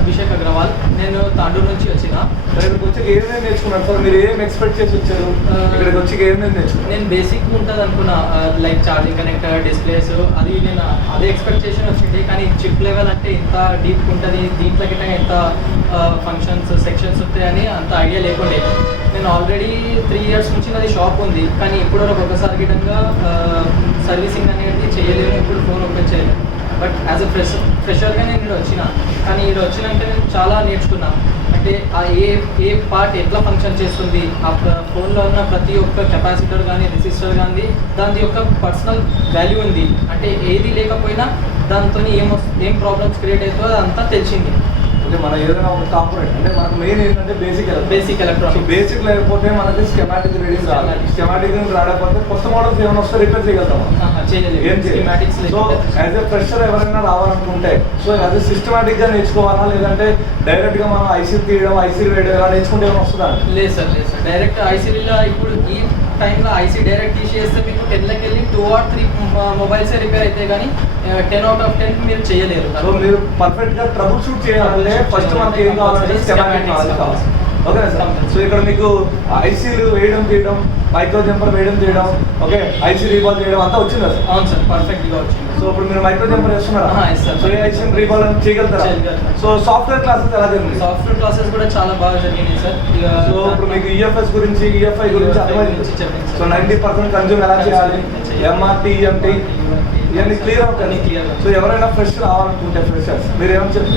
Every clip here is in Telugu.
అభిషేక్ అగ్రవాల్. నేను తాండూరు నుంచి వచ్చిన. ఇక్కడికి వచ్చి ఏమేమి నేర్చుకున్నారు సార్? మీరు ఏం ఎక్స్పెక్ట్ చేసి వచ్చారు? ఇక్కడికి వచ్చి ఏమేమి నేర్చుకున్నారు? నేను బేసిక్ ఉంటుంది అనుకున్నా, లైక్ ఛార్జింగ్ కనెక్టర్, డిస్ప్లేస్, అది నేను అదే ఎక్స్పెక్టేషన్ వచ్చింది. కానీ చిప్ లెవెల్ అంటే ఇంత డీప్ ఉంటుంది, దీంట్లో గిట్ట ఎంత ఫంక్షన్స్ సెక్షన్స్ వస్తాయని అంత ఐడియా లేకుండే. నేను ఆల్రెడీ 3 years నుంచి నాది షాప్ ఉంది, కానీ ఇప్పుడు ఒకసారి గిట్టంగా సర్వీసింగ్ అనేది చేయలేము, ఇప్పుడు ఫోన్ ఓపెన్ చేయలేము. బట్ యాజ్ అ ఫ్రెషర్గా నేను ఇక్కడ వచ్చిన. కానీ ఇక్కడ వచ్చినాక నేను చాలా నేర్చుకున్నాను. అంటే ఏ పార్ట్ ఎట్లా ఫంక్షన్ చేస్తుంది, ఆ ఫోన్లో ఉన్న ప్రతి ఒక్క కెపాసిటర్ కానీ రెసిస్టర్ కానీ దాని యొక్క పర్సనల్ వాల్యూ ఉంది. అంటే ఏది లేకపోయినా దాంతో ఏం ప్రాబ్లమ్స్ క్రియేట్ అవుతుందో అదంతా తెలిసింది. అంటే మన ఏదైనా ఒక కాంపోనెంట్ అంటే మనకు మెయిన్ ఏంటంటే బేసిక్ ఎలక్ట్రానిక్స్. బేసిక్ లేకపోతే మనకి స్కెమాటిక్ రీడింగ్ రావాలి. స్కెమాటిక్ రాకపోతే కొత్త మోడల్స్ ఏమైనా వస్తే రిపేర్ చేయగలుగుతాం. సో యాజ్ ఎ ఫ్రెషర్ ఎవరైనా రావాలనుకుంటే సో యాజ్ ఎ సిస్టమాటిక్ గా నేర్చుకోవాలా, లేదంటే డైరెక్ట్ గా మనం ఐసీ తీయడం, ఐసీ వేయడం ఇలా నేర్చుకుంటే ఏమైనా వస్తుందా? లేదు సార్ డైరెక్ట్ ఐసీలో ఇప్పుడు ఈ టైంలో ఐసీ డైరెక్ట్ తీసేస్తే మీకు 10 వెళ్ళి 2 or 3 మొబైల్స్ రిపేర్ అయితే కానీ 10 out of 10 మీరు చేయలేరు. సో మీరు పర్ఫెక్ట్ గా ట్రబుల్ షూట్ చేయాలంటే ఫస్ట్ మనకి ఏం కావాలంటే స్కెమాటిక్ కావాలి. Okay sir. సో ఇక్కడ మీకు ఐసీలు వేయడం తీయడం, మైక్రో జంపర్ వేయడం తీయడం, ఓకే ఐసీ రీబాల్ చేయడం అంతా వచ్చిందా సార్? అవును సార్, పర్ఫెక్ట్గా వచ్చింది. సో ఇప్పుడు మీరు మైక్రో జంపర్ చేస్తున్నారా? సో ఏ ఐసీ రీబాల్ చేయగలుగుతారా? సో సాఫ్ట్వేర్ క్లాసెస్ ఎలా జరిగింది? సాఫ్ట్వేర్ క్లాసెస్ కూడా చాలా బాగా జరిగినాయి సార్. సో ఇప్పుడు మీకు ఈఎఫ్ఎస్ గురించి, ఈఎఫ్ఐ గురించి అర్థమైంది. సో 90% కన్జ్యూమ్ ఎలా చేయాలి, ఎంఆర్టీ, ఈఎంటీ ఇవన్నీ క్లియర్ అవుతాయి. సో ఎవరైనా ఫ్రెష్ రావాలనుకుంటే ఫ్రెషర్స్ మీరు ఏం చెప్తారు?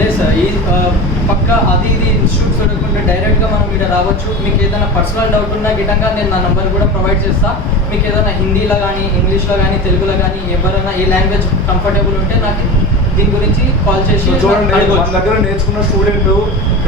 లేదు సార్, ఈ పక్క అది ఇది ఇన్స్టిట్యూట్స్ చూడకుండా డైరెక్ట్గా మనం ఇక్కడ రావచ్చు. మీకు ఏదైనా పర్సనల్ డౌట్ ఉన్నా గిటంగా నేను నా నెంబర్ కూడా ప్రొవైడ్ చేస్తాను. మీకు ఏదైనా హిందీలో కానీ, ఇంగ్లీష్లో కానీ, తెలుగులో కానీ ఎవరైనా ఏ లాంగ్వేజ్ కంఫర్టబుల్ ఉంటే నాకు దీని గురించి కాల్ చేసి చూడండి. మన దగ్గర నేర్చుకున్న స్టూడెంట్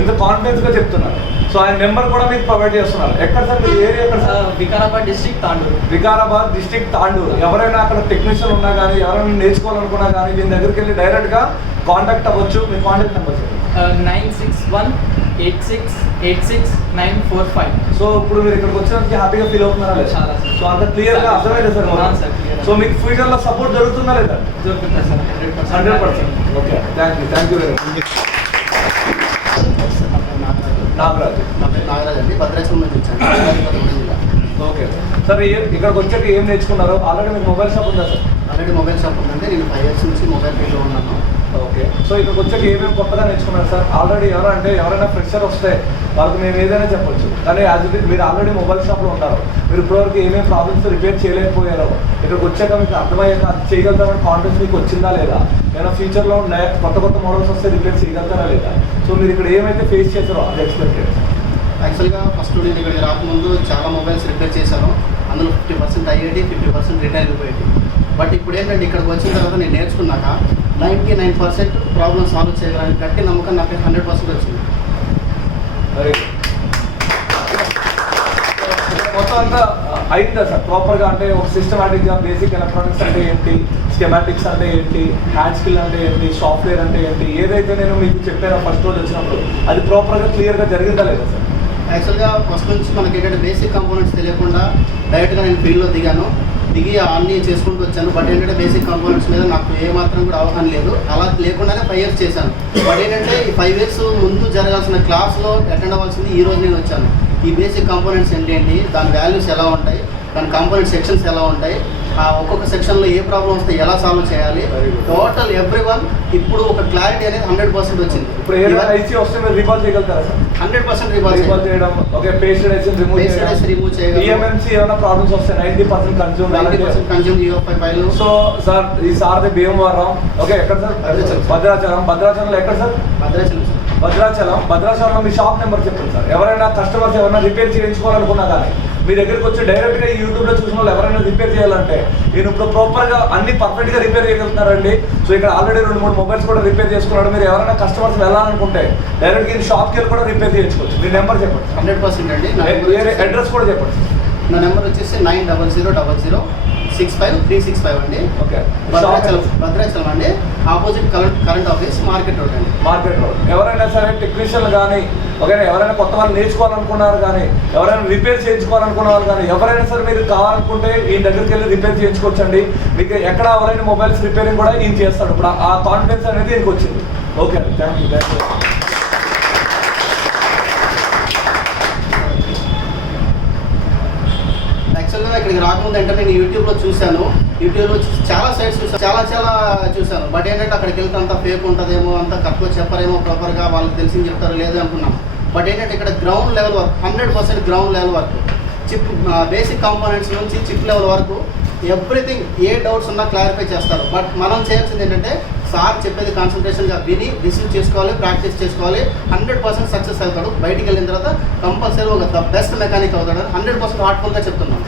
ఇంత కాన్ఫిడెన్స్ గా చెప్తున్నారు. సో ఆయన నెంబర్ కూడా మీకు ప్రొవైడ్ చేస్తున్నారు. ఎక్కడ సార్ మీ ఏరియా? ఎక్కడ sir? Vikarabad district Tandur. Vikarabad district Tandur. ఎవరైనా అక్కడ టెక్నీషియన్ ఉన్నా కానీ, ఎవరైనా నేర్చుకోవాలనుకున్నా కానీ దీని దగ్గరికి వెళ్ళి డైరెక్ట్ గా కాంటాక్ట్ అవ్వచ్చు. మీ కాంటాక్ట్ నెంబర్ 9618686945. సో ఇప్పుడు మీరు ఇక్కడికి వచ్చినందుకు హ్యాపీగా ఫీల్ అవుతున్నారా? చాలా. సో అంత క్లియర్ గా అర్థమైంది సార్? సో మీకు ఫ్యూచర్ లో సపోర్ట్ జరుగుతుందా లేదా? దొరుకుతుందా sir? 100%. Okay, thank you very much. Nagaraj అండి, భద్రాచలం నుంచి వచ్చాను. ఓకే సార్, ఇక్కడికి వచ్చాక ఏం నేర్చుకున్నారు? ఆల్రెడీ మీకు మొబైల్ షాప్ ఉందా సార్? ఆల్రెడీ మొబైల్ షాప్ ఉందండి. నేను 5 years నుంచి మొబైల్ ఫీల్డ్లో ఉన్నాను. ఓకే. సో ఇక్కడికి వచ్చాక ఏమేమి కొత్తగా నేర్చుకున్నారు సార్? ఆల్రెడీ ఎవరైనా ఫ్రెషర్ వస్తే వాళ్ళకి మేము ఏదైనా చెప్పొచ్చు, కానీ యాజ్ ఇట్ మీరు ఆల్రెడీ మొబైల్ షాప్లో ఉంటారు. మీరు ఇప్పటివరకు ఏమేమి ప్రాబ్లమ్స్ రిపేర్ చేయలేకపోయారో ఇక్కడికి వచ్చాక మీకు అర్థమయ్యాక అది చేయగలుగుతామని కాన్ఫిడెన్స్ మీకు వచ్చిందా లేదా? ఏమైనా ఫ్యూచర్లో కొత్త మోడల్స్ వస్తే రిపేర్ చేయగలుగుతారా లేదా? సో మీరు ఇక్కడ ఏమైతే ఫేస్ చేశారో అది ఎక్స్ప్లెయిన్ చేయండి. యాక్చువల్గా ఫస్ట్ నేను ఇక్కడికి రాకముందు చాలా మొబైల్స్ రిపేర్ చేశాను. అందులో 50% అయ్యేది, 50% రిటైర్ అయిపోయేది. బట్ ఇప్పుడు ఏంటంటే ఇక్కడికి వచ్చిన తర్వాత నేను నేర్చుకున్నాక 99% ప్రాబ్లమ్ సాల్వ్ చేయగలని గట్టి నమ్మకం నాకు 100% వచ్చింది. మొత్తం అంతా అయిందా సార్ ప్రాపర్గా? అంటే ఒక సిస్టమాటిక్గా బేసిక్ ఎలక్ట్రానిక్స్ అంటే ఏంటి, స్కెమాటిక్స్ అంటే ఏంటి, హ్యాండ్ స్కిల్ అంటే ఏంటి, సాఫ్ట్వేర్ అంటే ఏంటి, ఏదైతే నేను మీకు చెప్పానో ఫస్ట్ రోజు వచ్చినప్పుడు అది ప్రాపర్గా క్లియర్గా జరిగిందా లేదా సార్? యాక్చువల్గా ఫస్ట్ నుంచి మనకి ఏంటంటే బేసిక్ కంపోనెంట్స్ తెలియకుండా డైరెక్ట్గా నేను ఫీల్డ్లో దిగి అన్నీ చేసుకుంటూ వచ్చాను. బట్ ఏంటంటే బేసిక్ కంపోనెంట్స్ మీద నాకు ఏమాత్రం కూడా అవగాహన లేదు. అలా లేకుండానే 5 years చేశాను. బట్ ఏంటంటే ఈ 5 years ముందు జరగాల్సిన క్లాస్లో అటెండ్ అవ్వాల్సింది ఈ రోజు నేను వచ్చాను. ఈ బేసిక్ కంపోనెంట్స్ ఏంటి, దాని వాల్యూస్ ఎలా ఉంటాయి, దాని కంపోనెంట్ సెక్షన్స్ ఎలా ఉంటాయి, ఒక్కొక్క సెక్షన్లో ఏ ప్రాబ్లమ్ వస్తే ఎలా సాల్వ్ చేయాలి, టోటల్ ఎవ్రీవన్ ఇప్పుడు ఒక క్లారిటీ అనేది 100% వచ్చింది. ఇప్పుడు ఏదైనా ఐసీ వస్తే మీరు రీబాల్ చేయగలుగుతారా సార్? 100% రీబాల్ చేయడం. ఓకే, పేస్టెడ్ ఐసీ రిమూవ్ చేయడం. ఈఎంఎంసీ ఏమైనా ప్రాబ్లమ్స్ వస్తే 90% consume EFI file. So sir ఈ సార్ది భీమవరం. ఓకే, ఎక్కడ సార్? భద్రాచలంలో ఎక్కడ సార్? భద్రాచలం మీ షాప్ నెంబర్ చెప్పండి సార్. ఎవరైనా కస్టమర్స్ ఎవరైనా రిపేర్ చేయించుకోవాలనుకున్నా కానీ మీ దగ్గరికి వచ్చి డైరెక్ట్గా యూట్యూబ్లో చూసిన వాళ్ళు ఎవరైనా రిపేర్ చేయాలంటే నేను ఇప్పుడు ప్రాపర్గా అన్ని పర్ఫెక్ట్గా రిపేర్ చేయగలుగుతున్నారండి. సో ఇక్కడ ఆల్రెడీ 2-3 మొబైల్స్ కూడా రిపేర్ చేసుకున్నాడు. మీరు ఎవరైనా కస్టమర్స్ వెళ్ళాలనుకుంటే డైరెక్ట్గా ఈ షాప్కి వెళ్ళి కూడా రిపేర్ చేయించుకోవచ్చు. మీ నెంబర్ చెప్పండి. 100% అండి. అడ్రస్ కూడా చెప్పండి. నా నెంబర్ వచ్చేసి 90000065 అండి. ఓకే, భద్రాచలం అండి, opposite current office, market road అండి. Market road. ఎవరైనా సరే టెక్నీషియన్లు కానీ ఎవరైనా కొత్త వాళ్ళు నేర్చుకోవాలనుకున్నారు కానీ ఎవరైనా రిపేర్ చేయించుకోవాలనుకున్న వాళ్ళు కానీ ఎవరైనా సరే మీరు కావాలనుకుంటే ఈ దగ్గరికి వెళ్ళి రిపేర్ చేయించుకోవచ్చండి. మీకు ఎక్కడ ఎవరైనా మొబైల్స్ రిపేరింగ్ కూడా ఈయన చేస్తాడు. ఇప్పుడు ఆ కాన్ఫిడెన్స్ అనేది ఈయనకి వచ్చింది. ఓకే అండి, థ్యాంక్ యూ. యాక్చువల్గా ఇక్కడికి రాకముందు అంటే నేను యూట్యూబ్లో చూశాను. యూట్యూబ్లో చాలా సైట్స్ చూసాను, చాలా చూశాను. బట్ ఏంటంటే అక్కడికి వెళ్తే అంత ఫేక్ ఉంటుందేమో, అంత తక్కువ చెప్పరేమో, ప్రాపర్గా వాళ్ళకి తెలిసి చెప్తారు లేదు అనుకున్నాం. బట్ ఏంటంటే ఇక్కడ ground level work, 100% ground level work, chip basic components నుంచి చిప్ లెవెల్ వరకు ఎవ్రీథింగ్, ఏ డౌట్స్ ఉన్నా క్లారిఫై చేస్తారు. బట్ మనం చేయాల్సింది ఏంటంటే సార్ చెప్పేది కాన్సన్ట్రేషన్గా విని రిసీవ్ చేసుకోవాలి, ప్రాక్టీస్ చేసుకోవాలి. 100% సక్సెస్ అవుతాడు. బయటికి వెళ్ళిన తర్వాత కంపల్సరీ ఒక ద బెస్ట్ మెకానిక్ అవుతాడు. 100% హార్ట్ఫుల్గా చెప్తున్నాను.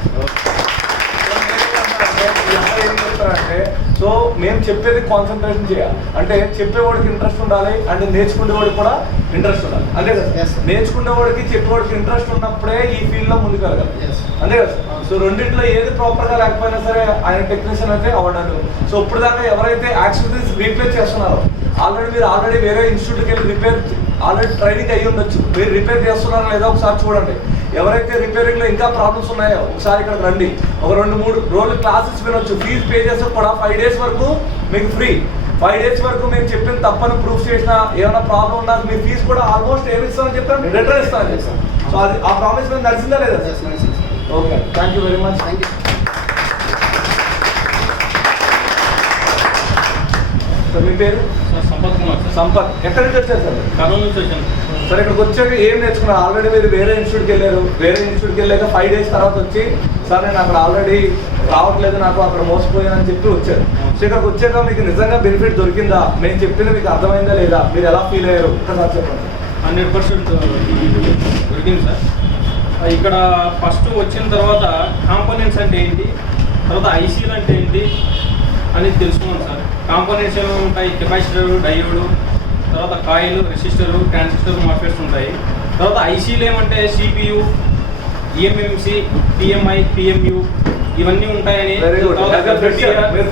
అంటే సో మేము చెప్పేది కాన్సన్ట్రేషన్ చేయాలి, అంటే చెప్పేవాడికి ఇంట్రెస్ట్ ఉండాలి, అంటే నేర్చుకునేవాడికి కూడా ఇంట్రెస్ట్ ఉండాలి. అంతే కదా? నేర్చుకునేవాడికి చెప్పేవాడికి ఇంట్రెస్ట్ ఉన్నప్పుడే ఈ ఫీల్డ్లో ముందుకు వెళ్ళాలి. అంతే కదా? సో రెండింటిలో ఏది ప్రాపర్గా లేకపోయినా సరే ఆయన టెక్నీషియన్ అయితే అవ్వడాలు. సో ఇప్పుడు దాకా ఎవరైతే యాక్టివిటీస్ రీప్లేస్ చేస్తున్నారో, ఆల్రెడీ వేరే ఇన్స్టిట్యూట్కి వెళ్ళి ఆల్రెడీ ట్రైనింగ్ అయ్యి ఉండొచ్చు, మీరు రిపేర్ చేస్తున్నారో లేదో ఒకసారి చూడండి. ఎవరైతే రిపేరింగ్లో ఇంకా ప్రాబ్లమ్స్ ఉన్నాయో ఒకసారి ఇక్కడికి రండి. ఒక 2-3 రోజులు క్లాసెస్ వినొచ్చు. ఫీజు పే చేస్తే కూడా 5 days వరకు మీకు ఫ్రీ. 5 days వరకు మేము చెప్పిన తప్పని ప్రూఫ్ చేసినా, ఏమైనా ప్రాబ్లం ఉన్నా మీ ఫీజు కూడా ఆల్మోస్ట్ ఏమి ఇస్తామని చెప్పాను, రిటర్న్ ఇస్తామని చెప్పాను. సో అది ఆ ప్రామిస్ మీద నడిచిందా లేదా? Okay, thank you very much. Thank you. Sir మీ పేరు? సంపత్ కుమార్ సార్. సంపత్. ఎక్కడి నుంచి వచ్చారు సార్? కర్నూలు నుంచి వచ్చాను. సార్ ఇక్కడికి వచ్చాక ఏం నేర్చుకున్నారు? ఆల్రెడీ మీరు వేరే ఇన్స్టిట్యూట్కి వెళ్ళారు. వేరే ఇన్స్టిట్యూట్కి వెళ్ళాక 5 days తర్వాత వచ్చి సార్ నేను అక్కడ ఆల్రెడీ రావట్లేదు, నాకు అక్కడ మోసపోయానని చెప్పి వచ్చారు. సో ఇక్కడికి వచ్చాక మీకు నిజంగా బెనిఫిట్ దొరికిందా? మేము చెప్పింది మీకు అర్థమైందా లేదా? మీరు ఎలా ఫీల్ అయ్యారు ఒకసారి చెప్పండి. 100% దొరికింది సార్. ఇక్కడ ఫస్ట్ వచ్చిన తర్వాత కాంపోనెంట్స్ అంటే ఏంటి, తర్వాత ఐసీలు అంటే ఏంటి అనేది తెలుసుకున్నాం సార్. కాంపోనెంట్స్ ఏమేమి ఉంటాయి, కెపాసిటర్, డయోడు, తర్వాత కాయిల్, రెసిస్టరు, ట్రాన్సిస్టర్, మాస్ఫెట్స్ ఉంటాయి. తర్వాత ఐసీలు ఏమంటే సిపియు, ఈఎంఎంసి, పిఎంఐ, పిఎంయు ఇవన్నీ ఉంటాయని. మీరు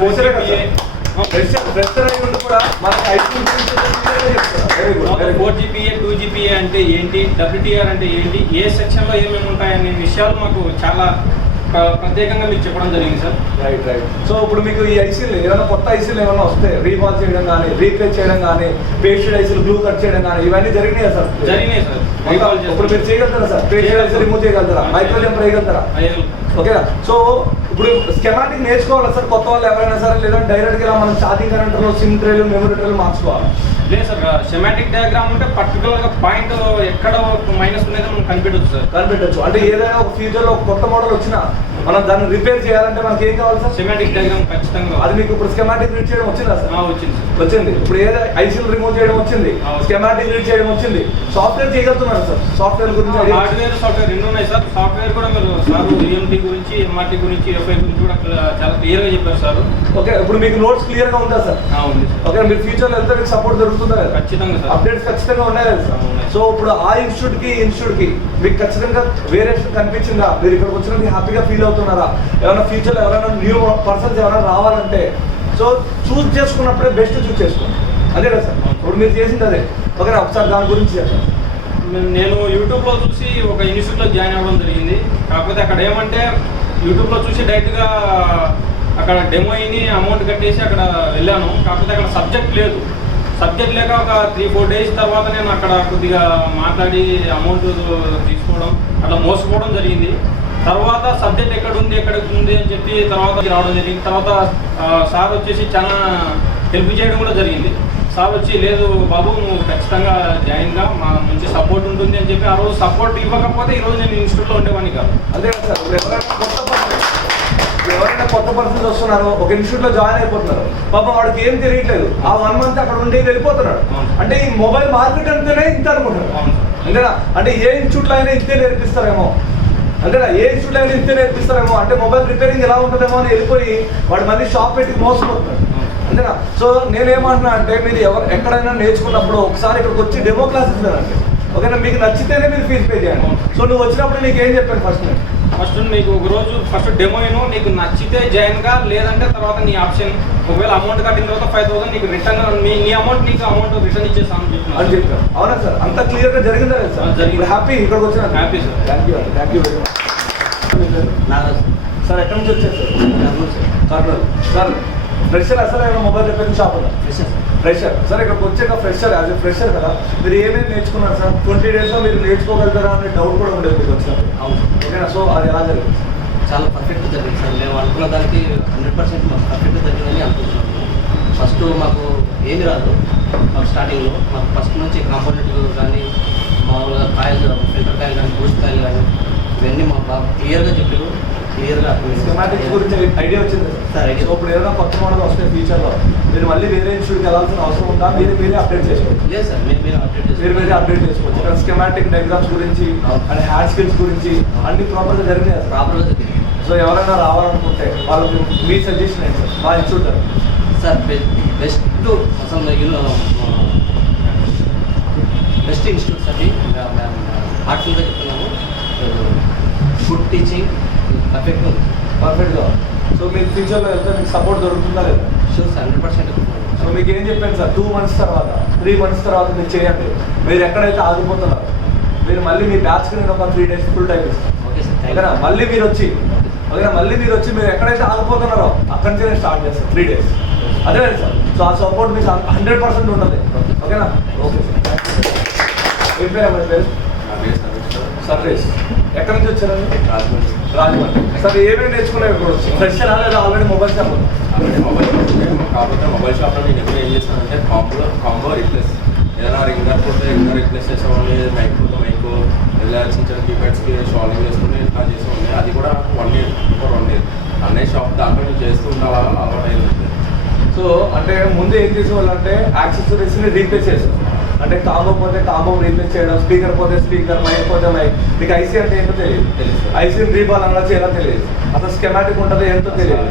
4GPA 2GPA అంటే ఏంటి, WTR అంటే ఏంటి, ఏ సెక్షన్లో ఏమేమి ఉంటాయనే విషయాలు మాకు చాలా ప్రత్యేకంగా మీకు చెప్పడం జరిగింది సార్. రైట్. సో ఇప్పుడు మీకు ఈ ఐసీలు ఏమైనా కొత్త ఐసీలు ఏమైనా వస్తే రీబాల్ చేయడం కానీ, రీప్లేస్ చేయడం కానీ, పేస్టెడ్ ఐసీలు గ్లూ కట్ చేయడం కానీ ఇవన్నీ జరిగినాయి సార్? జరిగినాయి సార్. ఇప్పుడు మీరు చేయగలుగుతారా సార్? పేస్టెడ్ ఐసీ రిమూవ్ చేయగలుగుతారా? మైక్రో జంపర్ వేయగలుగుతారా? ఓకేనా? సో ఇప్పుడు స్కెమాటిక్ నేర్చుకోవాలా సార్ కొత్త వాళ్ళు ఎవరైనా సరే, లేదంటే డైరెక్ట్గా మనం ఛార్జింగ్ కరెంట్లో సిమ్ ట్రేలు, మెమరీ ట్రేలు మార్చుకోవాలి? లేదు సార్, సెమాటిక్ డయాగ్రామ్ అంటే పర్టికులర్గా పాయింట్ ఎక్కడ మైనస్ ఉన్నది మనం కనిపెట్టచ్చు. అంటే ఏదైనా ఒక ఫ్యూచర్లో ఒక కొత్త మోడల్ వచ్చినా మనం దాన్ని రిపేర్ చేయాలంటే మనకి ఏం కావాలి సార్? సెమాటిక్ డయాగ్రామ్ ఖచ్చితంగా. అది మీకు ఇప్పుడు స్కెమాటిక్ రీడ్ చేయడం వచ్చిందా సార్? వచ్చింది. ఇప్పుడు ఏదో ఐసీలు రిమూవ్ చేయడం వచ్చింది, స్కెమాటిక్ రీడ్ చేయడం వచ్చింది. సాఫ్ట్వేర్ చేయగలుగుతున్నారు సార్? సాఫ్ట్వేర్ గురించి హార్డ్వేర్, సాఫ్ట్వేర్ రెండు ఉన్నాయి సార్. సాఫ్ట్వేర్ కూడా మీరు సార్ ఈఎంటీ గురించి, ఎంఆర్టీ గురించి, ఎఫ్ఐ గురించి కూడా చాలా క్లియర్గా చెప్పారు సార్. ఓకే, ఇప్పుడు మీకు నోట్స్ క్లియర్గా ఉందా సార్? ఉంది. ఓకే, మీరు ఫ్యూచర్లో వెళ్తే మీకు సపోర్ట్ దొరుకుతుందా? ఖచ్చితంగా సార్. అప్డేట్స్ ఖచ్చితంగా ఉన్నాయి కదా సార్? సో ఇప్పుడు ఆ ఇన్స్టిట్యూట్కి మీకు ఖచ్చితంగా వేరియేషన్ కనిపించిందా? మీరు ఇక్కడికి వచ్చినందుకు హ్యాపీగా ఫీల్ అవుతున్నారా? ఏమైనా ఫ్యూచర్లో ఎవరైనా న్యూ పర్సన్స్ ఎవరైనా రావాలంటే సో చూస్ చేసుకున్నప్పుడే బెస్ట్ చూస్ చేసుకోండి. అదే కదా సార్ ఇప్పుడు మీరు చేసింది అదే. ఓకేనా, ఒకసారి దాని గురించి చెప్పండి. నేను యూట్యూబ్లో చూసి ఒక ఇన్స్టిట్యూట్లో జాయిన్ అవ్వడం జరిగింది. కాకపోతే అక్కడ ఏమంటే యూట్యూబ్లో చూసి డైరెక్ట్గా అక్కడ డెమో అయిని అమౌంట్ కట్టేసి అక్కడ వెళ్ళాను. కాకపోతే అక్కడ సబ్జెక్ట్ లేక ఒక 3-4 days తర్వాత నేను అక్కడ కొద్దిగా మాట్లాడి అమౌంట్ తీసుకోవడం, అట్లా మోసపోవడం జరిగింది. తర్వాత సబ్జెక్ట్ ఎక్కడ ఉంది అని చెప్పి తర్వాత రావడం జరిగింది. తర్వాత సార్ వచ్చేసి చాలా హెల్ప్ చేయడం కూడా జరిగింది. సార్ వచ్చి లేదు బాబు నువ్వు ఖచ్చితంగా జాయిన్గా మా మంచి సపోర్ట్ ఉంటుంది అని చెప్పి ఆ రోజు సపోర్ట్ ఇవ్వకపోతే ఈరోజు నేను ఇన్స్టిట్యూట్లో ఉండేవాడిని కాదు. అదే సార్, ఎవరైనా కొత్త పర్సన్స్ వస్తున్నారు, ఒక ఇన్స్టిట్యూట్లో జాయిన్ అయిపోతున్నారు, పాపం వాడికి ఏం తెలియట్లేదు, ఆ 1 month అక్కడ ఉండి వెళ్ళిపోతున్నాడు. అంటే ఈ మొబైల్ మార్కెట్ అంటేనే ఇంత అనుకుంటున్నారు. అంతేనా? అంటే ఏ ఇన్స్టిట్యూట్లో అయినా ఇంతే నేర్పిస్తారేమో, అంతేనా? ఏ ఇన్స్టిట్యూట్లో అయినా ఇంతే నేర్పిస్తారేమో, అంటే మొబైల్ రిపేరింగ్ ఎలా ఉంటుందేమో అని వెళ్ళిపోయి వాడు మళ్ళీ షాప్ పెట్టి మోసపోతున్నాడు. అంతేనా? సో నేనేమంటున్నా అంటే మీరు ఎక్కడైనా నేర్చుకున్నప్పుడు ఒకసారి ఇక్కడికి వచ్చి డెమో క్లాసెస్ వినండి. ఓకేనా? మీకు నచ్చితేనే మీరు ఫీజు పే చేయండి. సో నువ్వు వచ్చినప్పుడు నీకు ఏం చెప్పాను ఫస్ట్ నీకు ఒక రోజు ఫస్ట్ డెమో నీకు నచ్చితే జాయిన్గా, లేదంటే తర్వాత నీ ఆప్షన్. ఒకవేళ అమౌంట్ కట్టిన తర్వాత 5,000 నీకు రిటర్న్, నీ అమౌంట్ రిటర్న్ ఇచ్చేస్తాను అని చెప్పాను. అవునా సార్? అంత క్లియర్గా జరిగిందా సార్? జరిగింది. హ్యాపీ ఇక్కడికి వచ్చిన happy sir. Thank you very much. Sir ఎక్కడి నుంచి వచ్చారు సార్? కర్నూలు. సార్ ఫ్రెషర్ అసలు ఏమైనా మొబైల్ రిపేరింగ్ షాప్ ఉందా? ఫ్రెషర్ సార్, ఇక్కడికి వచ్చాక ఫ్రెషర్ యాజ్ ఎ ఫ్రెషర్ కదా, మీరు ఏమేమి నేర్చుకున్నారు సార్? 20 daysలో మీరు నేర్చుకోగలుగుతారా అనే డౌట్ కూడా ఉండేది మీకు వచ్చినప్పుడు. అవును. ఓకేనా? సో అది ఎలా జరిగింది? చాలా పర్ఫెక్ట్ జరిగింది సార్. మేము అనుకున్న దానికి 100% మాకు పర్ఫెక్ట్ జరిగిందని అనుకుంటున్నాము. ఫస్ట్ మాకు ఏమి రాదు. మాకు స్టార్టింగ్లో మాకు ఫస్ట్ నుంచి కాంపోనెంట్ కానీ మామూలుగా కాయలు, ఫిల్టర్ కాయలు కానీ, బూస్ట్ కాయలు కానీ ఇవన్నీ మాకు బాగా క్లియర్గా చెప్పారు. క్లియర్గా స్కీమాటిక్స్ గురించి ఐడియా వచ్చింది సార్. సో ఇప్పుడు ఏదైనా కొత్త మోడల్ వస్తే ఫ్యూచర్లో మీరు మళ్ళీ వేరే ఇన్స్టిట్యూట్కి వెళ్ళాల్సిన అవసరం ఉందా? మీరే అప్డేట్ చేసుకోవచ్చు. లేదు సార్, మీరు అప్డేట్ మీరే అప్డేట్ చేసుకోవచ్చు. ఇక్కడ స్కీమాటిక్ డయాగ్రామ్స్ గురించి అండ్ హ్యాండ్ స్కిల్స్ గురించి అన్ని ప్రాపర్గా జరిగినాయి సార్. ప్రాపర్గా జరిగింది. సో ఎవరైనా రావాలనుకుంటే వాళ్ళకి మీ సజెషన్ ఏంటి సార్? మా ఇన్స్టిట్యూట్ సార్ బెస్ట్ అసలు బెస్ట్ ఇన్స్టిట్యూట్స్ అది మేము హార్ట్ఫుల్గా చెప్తున్నాము. ఫుడ్ టీచింగ్ పర్ఫెక్ట్గా ఉంది. పర్ఫెక్ట్గా. సో మీకు ఫ్యూచర్లో వెళ్తే మీకు సపోర్ట్ దొరుకుతుందా లేదా? Sure sir, 100%. సో మీకు ఏం చెప్పాను సార్, 2 months తర్వాత 3 months తర్వాత మీరు చేయండి. మీరు ఎక్కడైతే ఆగిపోతున్నారో మీరు మళ్ళీ మీ బ్యాచ్కి నేను ఒక 3 days ఫుల్ టైం ఇస్తాను. ఓకే సార్, ఓకేనా? మళ్ళీ మీరు వచ్చి మీరు ఎక్కడైతే ఆగిపోతున్నారో అక్కడి నుంచి నేను స్టార్ట్ చేస్తాను 3 days. అదే సార్. సో ఆ సపోర్ట్ మీకు 100% ఉంటుంది. ఓకేనా? Okay sir. ఏం పేరు అమ్మాయి పేరు? సర్వేస్. ఎక్కడి నుంచి వచ్చారండి? రాజమండ్రి. సార్ ఏమేమి నేర్చుకున్నావు ఇప్పుడు? ఫ్రెషర్ లేదా ఆల్రెడీ మొబైల్ షాప్ ఉంది? కాకపోతే మొబైల్ షాప్లో నేను ఎప్పుడు ఏం చేస్తానంటే కాంబో రీప్లేస్, ఏదైనా రింగర్ పోతే రింగర్ రీప్లేస్ చేసేవాళ్ళు, మైక్ పోతే మైక్, ఇలా చిన్న చిన్న కీప్యాడ్స్కి షాలింగ్ చేసుకుని ఇట్లా చేసేవాళ్ళు. అది కూడా 1 year, 1 year అన్నయ్య షాప్ దాంట్లో నేను చేస్తూ ఉండాలా అలవాటు అయింది. సో అంటే ముందు ఏం చేసేవాళ్ళు అంటే యాక్సెసరీస్ని రీప్లేస్ చేసేవాళ్ళు. అంటే కాంబో పోతే కాంబో రీప్లేస్ చేయడం, స్పీకర్ పోతే స్పీకర్, మైక్ పోతే మైక్. మీకు ఐసీ అంటే ఏంటో తెలియదు, ఐసీని రీబాల్ అలా చేయాలో తెలియదు, అసలు స్కెమాటిక్ ఉంటుంది ఏంటో తెలియదు,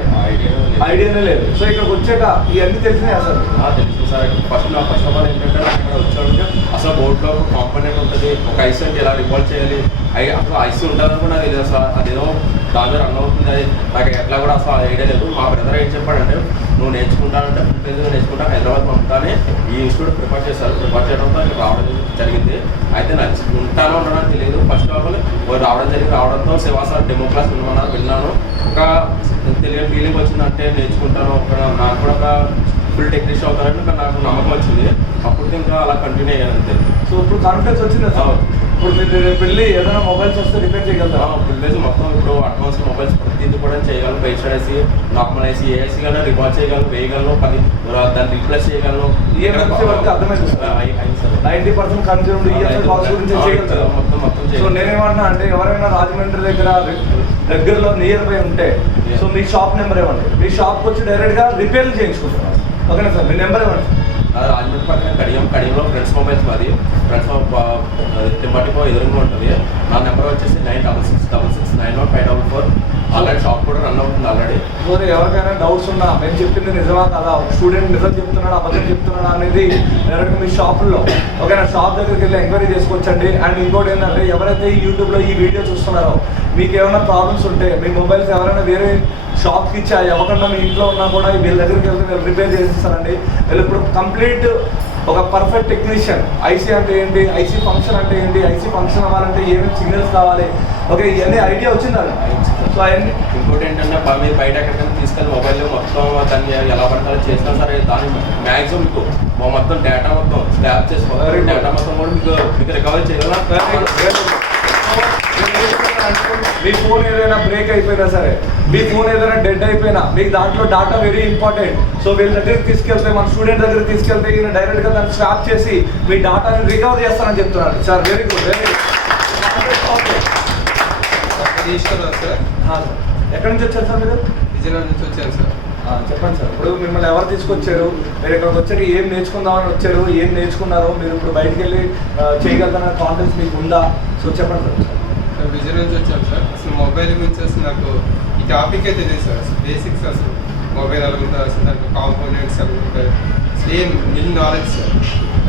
ఐడియానే లేదు. సో ఇక్కడికి వచ్చాక ఇవన్నీ తెలిసినాయి అసలు? తెలుసు సార్. ఫస్ట్ ఆఫ్ ఆల్ ఏంటంటే నాకు ఇక్కడ వచ్చాడంటే అసలు బోర్డులో ఒక కాంపోనెంట్ ఉంటుంది, ఒక ఐసీ అంటే ఎలా రివాల్వ్ చేయాలి, అసలు ఐసీ ఉంటుందని కూడా నాకు తెలియదు సార్. అదేదో దాని మీద రన్ అవుతుంది, అది నాకు ఎట్లా కూడా అసలు ఐడియా లేదు. మా బ్రదర్ ఏం చెప్పాడంటే, నువ్వు నేర్చుకుంటానంటే ఫుల్ నేర్చుకుంటా, హైదరాబాద్ పంపుతానే ఈ ఇన్స్టిట్యూట్ ప్రిఫర్ చేస్తారు. ప్రిఫర్ చేయడంతో ఇక్కడ రావడం జరిగింది. అయితే ఉంటానో ఉండడానికి తెలియదు. ఫస్ట్ ఆఫ్ ఆల్ రావడంతో శివా సార్ డెమో క్లాస్ విన్నాను. ఒక తెలియని ఫీలింగ్ వచ్చిందంటే నేర్చుకుంటాను, నాకు కూడా ఒక ఫుల్ టెక్నీషియన్ అవుతారని నాకు నమ్మకం వచ్చింది. అప్పుడు ఇంకా అలా కంటిన్యూ అయ్యాను అంతే. సో ఇప్పుడు కాన్ఫిడెన్స్ వచ్చింది సార్. ఇప్పుడు మీరు రేపు వెళ్ళి ఏదైనా మొబైల్స్ వస్తే రిపేర్ చేయగలుగుతారా? ఫుల్ మొత్తం ఇప్పుడు అడ్వాన్స్ మొబైల్స్ ప్రతిదీ కూడా చేయగలను. Bike IC, normal IC, AIC కానీ రివాల్వ్ చేయగలను, వేయగలను, దాన్ని రీప్లేస్ చేయగలను. ఈఎంఎఫ్సీ వరకు అర్థమైంది సార్. 90% కన్జ్యూమ్డ్ ఈఎంఐ బాక్స్ గురించి చేయగలుగుతారు. మొత్తం సో నేనేమన్నా అంటే ఎవరైనా రాజమండ్రి దగ్గరలో నియర్ బై ఉంటే సో మీ షాప్ నెంబర్ ఇవ్వండి. మీ షాప్కి వచ్చి డైరెక్ట్గా రిపేర్లు చేయించుకుంటున్నారు. ఓకేనా సార్? మీ నెంబర్ ఇవ్వండి. రాజమండ్రి పక్కన కడియంలో ఫ్రెండ్స్ మొబైల్స్ మాది. ఫ్రెండ్స్ తిమ్మటిపో ఎదురుగా ఉంటుంది. నా నెంబర్ వచ్చేసి 9666691544. ఆల్రెడీ షాప్ కూడా రన్ అవుతుంది ఆల్రెడీ. సో ఎవరికైనా డౌట్స్ ఉన్నా మేము చెప్పింది నిజమా కదా, స్టూడెంట్ నిజం చెప్తున్నాడు అబద్ధం చెప్తున్నాడు అనేది డైరెక్ట్గా మీ షాపుల్లో ఓకేనా షాప్ దగ్గరికి వెళ్ళి ఎంక్వైరీ చేసుకోవచ్చండి. అండ్ ఇంకోటి ఏంటంటే ఎవరైతే ఈ యూట్యూబ్లో ఈ వీడియో చూస్తున్నారో మీకు ఏమైనా ప్రాబ్లమ్స్ ఉంటే మీ మొబైల్స్ ఎవరైనా వేరే షాప్కి ఇచ్చి ఇవ్వకుండా మీ ఇంట్లో ఉన్నా కూడా వీళ్ళ దగ్గరికి వెళ్తే వీళ్ళు రిపేర్ చేసిస్తారండి. వీళ్ళు ఇప్పుడు కంప్లీట్ ఒక పర్ఫెక్ట్ టెక్నీషియన్. ఐసీ అంటే ఏంటి, ఐసీ ఫంక్షన్ అంటే ఏంటి, ఐసీ ఫంక్షన్ అవ్వాలంటే ఏమేమి సిగ్నల్స్ కావాలి, ఓకే ఇవన్నీ ఐడియా వచ్చిందండి. సో అవన్నీ ఇంకోటి ఏంటంటే మీరు బయట ఎక్కడికైనా తీసుకెళ్ళి మొబైల్లో మొత్తం దాన్ని ఎలా పడతారో చేసినా సరే దాని మ్యాక్సిమం మీకు మొత్తం డేటా మొత్తం స్టాప్ చేసుకోవాలి. డేటా మొత్తం కూడా మీకు రికవరీ చేయాలి. మీ ఫోన్ ఏదైనా బ్రేక్ అయిపోయినా సరే, మీ ఫోన్ ఏదైనా డెడ్ అయిపోయినా మీకు దాంట్లో డాటా వెరీ ఇంపార్టెంట్. సో వీళ్ళ దగ్గరికి తీసుకెళ్తే మన స్టూడెంట్ దగ్గరికి తీసుకెళ్తే ఈయన డైరెక్ట్గా దాన్ని స్వాప్ చేసి మీ డాటాని రికవర్ చేస్తానని చెప్తున్నాను sir. Very good, very good. Sir ఎక్కడి నుంచి వచ్చారు సార్ మీరు? విజయనగరం నుంచి వచ్చాను సార్. చెప్పండి సార్. ఇప్పుడు మిమ్మల్ని ఎవరు తీసుకొచ్చారు, మీరు ఇక్కడికి వచ్చారు, ఏం నేర్చుకుందామని వచ్చారు, ఏం నేర్చుకున్నారో, మీరు ఇప్పుడు బయటికి వెళ్ళి చేయగలుగుతున్న కాన్ఫిడెన్స్ మీకు ఉందా? సో చెప్పండి సార్. విజయ్ నుంచి వచ్చాను సార్. అసలు మొబైల్ గురించి అసలు నాకు ఈ టాపికే తెలియదు సార్. అసలు బేసిక్స్ అసలు మొబైల్ ఎలా ఉంటుంది, అసలు దాంట్లో కాంపోనెంట్స్ ఎలా ఉంటాయి, అసలు ఏం నిల్ నాలెడ్జ్ సార్.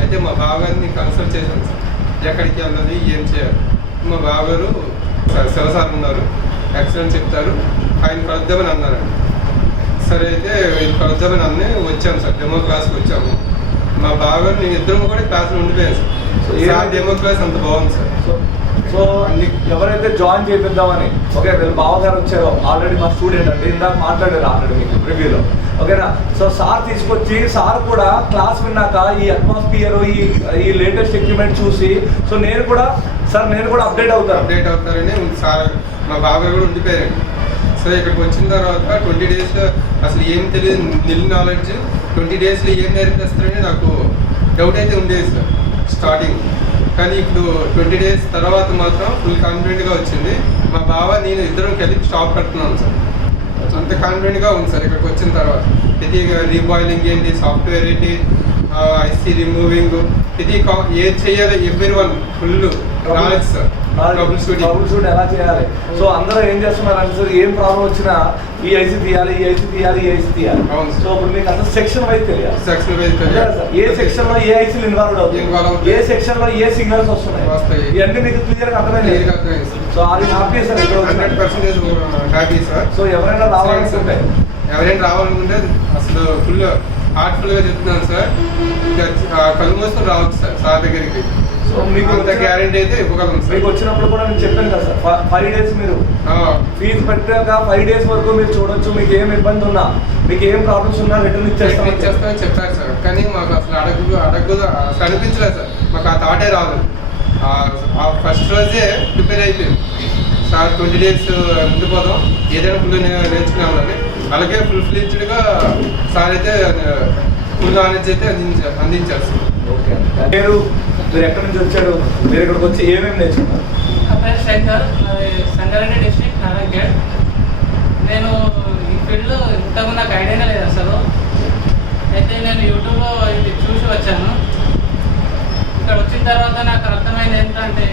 అయితే మా బావగారిని కన్సల్ట్ చేశాను సార్, ఎక్కడికి వెళ్ళాలి ఏం చేయాలి. మా బావగారు శివసార్ ఉన్నారు, ఎక్సలెంట్ చెప్తారు, ఆయన కలుద్దామని అన్నారండి. సరే అయితే వీళ్ళు కలుద్దామని అన్నీ వచ్చాము సార్. డెమో క్లాస్కి వచ్చాము. మా బావగారు నేను ఇద్దరు కూడా క్లాస్లో ఉండిపోయాను సార్. డెమో క్లాస్ అంత బాగుంది సార్. సో ఎవరైతే జాయిన్ చేపిద్దామని ఓకే వీళ్ళు బావగారు వచ్చారో ఆల్రెడీ మా స్టూడెంట్ అండి, ఇందాక మాట్లాడారు ఆల్రెడీ మీకు రివ్యూలో. ఓకేనా. సో సార్ తీసుకొచ్చి సార్ కూడా క్లాస్ విన్నాక ఈ అట్మాస్ఫియర్ ఈ లేటెస్ట్ ఎక్విప్మెంట్ చూసి సో నేను కూడా అప్డేట్ అవుతారని సార్ మా బాబాయ్ కూడా ఉండిపోయారండి. సో ఇక్కడికి వచ్చిన తర్వాత 20 డేస్లో అసలు ఏం తెలియదు, నిల్ నాలెడ్జ్ 20 డేస్లో ఏం నేర్పిస్తారని నాకు డౌట్ అయితే ఉండేది సార్ స్టార్టింగ్. కానీ ఇప్పుడు 20 డేస్ తర్వాత మాత్రం ఫుల్ కాన్ఫిడెంట్గా వచ్చింది. మా బావ నేను ఇద్దరం కలిపి షాప్ పెడుతున్నాం సార్. అంత కాన్ఫిడెంట్గా ఉంది సార్ ఇక్కడికి వచ్చిన తర్వాత. ఇది రీబాయిలింగ్ ఏంటి, సాఫ్ట్వేర్ ఏంటి, ఐసీ రిమూవింగ్, ఇది ఏది చేయాలి everyone full knowledge sir. Trouble shoot ఎలా చేయాలి. సో అందరూ ఏం చేస్తున్నారంటే సార్ ఏం ప్రాబ్లం వచ్చినా ఈ ఐసీ తీయాలి. అవును. సో ఇప్పుడు మీకు అసలు సెక్షన్ వైజ్ తెలియాలి. సెక్షన్ వైజ్ ఏ సెక్షన్ లో ఏ ఐసీలు ఇన్వాల్వ్ అవుతుంది, ఏ సెక్షన్ లో ఏ సిగ్నల్స్ వస్తున్నాయి, ఇవన్నీ మీకు క్లియర్ గా అర్థమైంది. సో అది హ్యాపీ సార్, ఇక్కడ 100% హ్యాపీ సార్. సో ఎవరైనా రావాలనుకుంటే అసలు ఫుల్ హార్ట్ఫుల్గా చెప్తున్నాను సార్. కళ్ళు మూసుకొని రావచ్చు సార్ దగ్గరికి. సో మీకు గ్యారెంటీ అయితే ఇవ్వగలం సార్. మీకు వచ్చినప్పుడు కూడా నేను చెప్పాను కదా సార్ 5 days మీరు ఫీజు పెట్టాక 5 days వరకు మీరు చూడొచ్చు. మీకు ఏం ఇబ్బంది ఉన్నా, మీకు ఏం ప్రాబ్లమ్స్ ఉన్నా రిటర్న్ ఇచ్చేస్తామని చెప్పారు సార్. కానీ మాకు అసలు అడగదు అసలు అనిపించలేదు సార్. మాకు ఆ థాటే రాదు. ఫస్ట్ రోజే ప్రిపేర్ అయిపోయింది సార్. 20 days ముందు పోదాం, ఏదైనా ఫుల్ నేర్చుకున్నామని. అలాగే ఫుల్ ఫ్లెడ్జ్డ్గా సార్ అయితే ఫుల్ నాలెడ్జ్ అయితే అందించారు సార్. ఓకే. మీరు ఎక్కడి నుంచి వచ్చారు, మీరు ఇక్కడికి వచ్చి ఏమేమి నేర్చుకున్నారు? నా పేరు శంకర్, నాది సంగారెడ్డి డిస్ట్రిక్ట్ నారాయణగఢ్. నేను ఈ ఫీల్డ్ ఇంతకుముందు నాకు ఐడియానే లేదు అసలు. అయితే నేను యూట్యూబ్లో ఇది చూసి వచ్చాను. ఇక్కడ వచ్చిన తర్వాత నాకు అర్థమైంది ఏంటంటే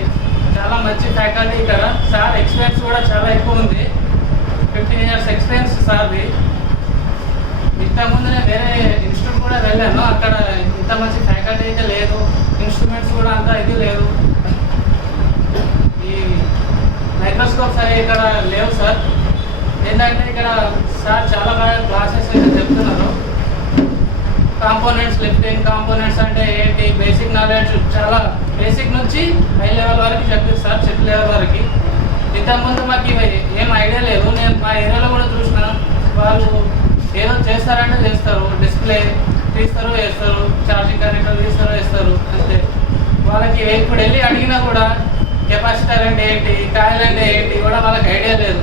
చాలా మంచి ఫ్యాకల్టీ ఇక్కడ. సార్ ఎక్స్పీరియన్స్ కూడా చాలా ఎక్కువ ఉంది. 15 years ఎక్స్పీరియన్స్ సార్ది. ఇంతకుముందు నేను వేరే ఇన్స్టిట్యూట్ కూడా వెళ్ళాను, అక్కడ ఇంత మంచి ఫ్యాకల్టీ అయితే లేదు, ఇన్స్ట్రుమెంట్స్ కూడా అంత ఇది లేదు. ఈ మైక్రోస్కోప్స్ అవి ఇక్కడ లేవు సార్. ఏంటంటే ఇక్కడ సార్ చాలా బాగా క్లాసెస్ అయితే చెప్తున్నారు. కాంపోనెంట్స్, లిఫ్టింగ్ కాంపోనెంట్స్ అంటే ఏంటి, బేసిక్ నాలెడ్జ్ చాలా బేసిక్ నుంచి హై లెవెల్ వరకు చెప్పిస్తారు, చెట్ లెవెల్ వరకు. ఇంతకుముందు మాకు ఇవి ఏం ఐడియా లేదు. నేను మా ఏరియాలో కూడా చూసిన వాళ్ళు ఏదో చేస్తారంటే చేస్తారు, డిస్ప్లే తీస్తారు వేస్తారు, ఛార్జింగ్ కనెక్టర్ తీస్తారు వేస్తారు అంతే. వాళ్ళకి ఇప్పుడు వెళ్ళి అడిగినా కూడా కెపాసిటర్ అంటే ఏంటి, కాయిల్ అంటే ఏంటి కూడా వాళ్ళకి ఐడియా లేదు.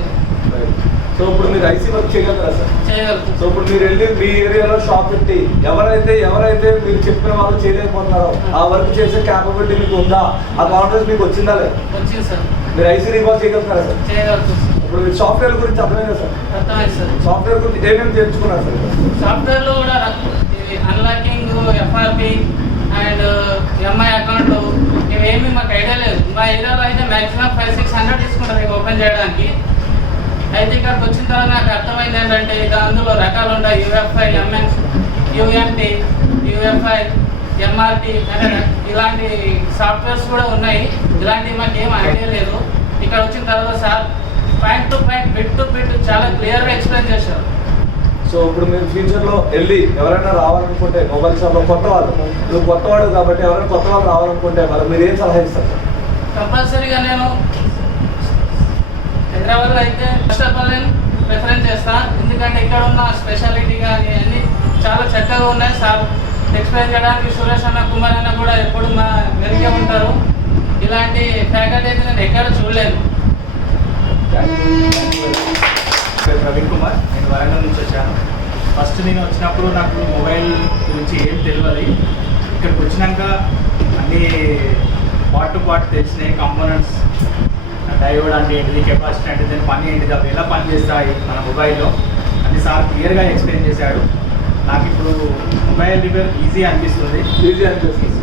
సో ఇప్పుడు మీరు ఐసీ వర్క్ చేయగలరా సార్? చేయగలుగుతారు. సో ఇప్పుడు మీరు వెళ్ళి మీ ఏరియాలో షాప్ పెట్టి ఎవరైతే మీరు చెప్పిన వాళ్ళు చేయలేకపోతున్నారో ఆ వర్క్ చేసే క్యాపబిలిటీ మీకు ఉందా, ఆ కాన్ఫిడెన్స్ మీకు వచ్చిందా లేదు? వచ్చింది సార్. మీరు ఐసీ రీబాల్ చేయగలుగుతారా సార్? చేయగలుగుతారు. ఇప్పుడు మీరు సాఫ్ట్వేర్ గురించి అర్థమైందా సార్? అర్థమైంది సార్. సాఫ్ట్వేర్ గురించి ఏమేమి తెలుసుకున్నారు సార్? సాఫ్ట్వేర్లో కూడా unlocking, FRP and MI account ఇవేమి మాకు ఐడియా లేదు. మా ఏరియాలో అయితే మ్యాక్సిమం 500-600 తీసుకుంటారు ఇవి ఓపెన్ చేయడానికి. అయితే ఇక్కడికి వచ్చిన తర్వాత నాకు అర్థమైంది ఏంటంటే ఇక అందులో రకాలు ఉంటాయి. యూఎఫ్ఐ, ఎంఎన్, యూఎంటి, యూఎఫ్ఐ, ఎంఆర్టి అనే ఇలాంటి సాఫ్ట్వేర్స్ కూడా ఉన్నాయి. ఇలాంటివి మాకు ఏం ఐడియా లేదు. ఇక్కడ వచ్చిన తర్వాత sir point to point, bit to bit చాలా క్లియర్గా ఎక్స్ప్లెయిన్ చేశారు. సో ఇప్పుడు మీరు ఫ్యూచర్లో వెళ్ళి ఎవరైనా రావాలనుకుంటే మొబైల్ షాప్లో నువ్వు కొత్తవాడు కాబట్టి ఎవరైనా కొత్త వాళ్ళు రావాలనుకుంటే వాళ్ళకి మీరు ఏం సలహా ఇస్తారు సార్? కంపల్సరీగా నేను హైదరాబాద్లో అయితే ఫస్ట్ ఆఫ్ ఆల్ నేను ప్రిఫరెన్స్ చేస్తాను. ఎందుకంటే ఇక్కడ ఉన్న స్పెషాలిటీ కానీ అన్నీ చాలా చక్కగా ఉన్నాయి. సార్ ఎక్స్ప్లెయిన్ చేయడానికి సురేష్ అన్న, కుమార్ అన్న కూడా ఎప్పుడు మా వెనకే ఉంటారు. ఇలాంటి ఫ్యాకల్టీ అయితే నేను ఎక్కడ చూడలేను. ప్రవీణ్ కుమార్, నేను వరంగల్ నుంచి వచ్చాను. ఫస్ట్ నేను వచ్చినప్పుడు నాకు మొబైల్ గురించి ఏం తెలియదు. ఇక్కడికి వచ్చినాక అన్నీ పార్ట్ టు పార్ట్ తెలిసినాయి. కాంపోనెంట్స్, డయోడ్ అంటే ఏంటిది, కెపాసిటీ అంటే దాని పని ఏంటిది, అవి ఎలా పని చేస్తాయి మన మొబైల్లో అన్ని సార్ క్లియర్గా ఎక్స్ప్లెయిన్ చేశాడు. నాకు ఇప్పుడు మొబైల్ రిపేర్ ఈజీ అనిపిస్తుంది.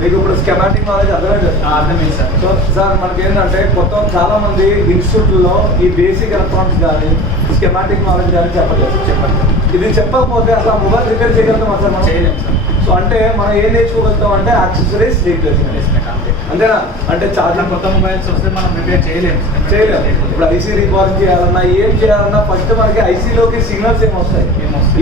మీకు ఇప్పుడు స్కెమాటిక్ నాలెడ్జ్ అర్థమైంది సార్? అర్థమైంది సార్. సో సార్ మనకి ఏంటంటే చాలా మంది ఇన్స్టిట్యూట్లో ఈ బేసిక్ ఎలక్ట్రానిక్స్ కానీ స్కెమాటిక్ నాలెడ్జ్ కానీ చెప్పండి. ఇది చెప్పకపోతే అసలు ఆ మొబైల్ రిపేర్ చేయగలుగుతాం అసలు మనం? చేయలేము సార్. సో అంటే మనం ఏం నేర్చుకోగలుగుతాం అంటే యాక్సెసరీస్ రీప్లేస్మెంట్ అంతేనా? అంటే ఛార్జింగ్ కొత్త మొబైల్స్ వస్తే మనం రిపేర్ చేయలేము. ఇప్పుడు ఐసీ రీబాల్ చేయాలన్నా ఏం చేయాలన్నా ఫస్ట్ మనకి ఐసీలోకి సిగ్నల్స్ ఏమొస్తాయి,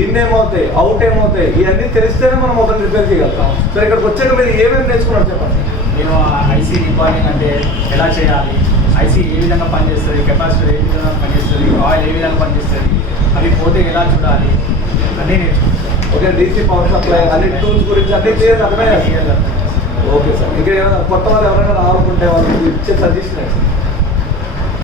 ఇన్ ఏమవుతాయి, అవుట్ ఏమవుతాయి, ఇవన్నీ తెలిస్తేనే మనం మొబైల్ రిపేర్ చేయగలుగుతాం. సో ఇక్కడికి వచ్చాక మీరు ఏమేమి నేర్చుకున్నారు చెప్పండి. నేను ఐసీ రీబాలింగ్ అంటే ఎలా చేయాలి, ఐసీ ఏ విధంగా పనిచేస్తుంది, కెపాసిటర్ ఏ విధంగా పనిచేస్తుంది, ఆయిల్ ఏ విధంగా పనిచేస్తుంది, అవి పోతే ఎలా చూడాలి అన్నీ నేర్చుకుంటాను. ఓకే, డీసీ పవర్ సప్లై అన్ని టూల్స్ గురించి అన్ని క్లియర్ అర్థమయ్యాయి. ఓకే సార్, ఇంకా ఏమైనా కొత్త వాళ్ళు ఎవరైనా రావాలనుకుంటే వాళ్ళకి ఇచ్చే సజెషన్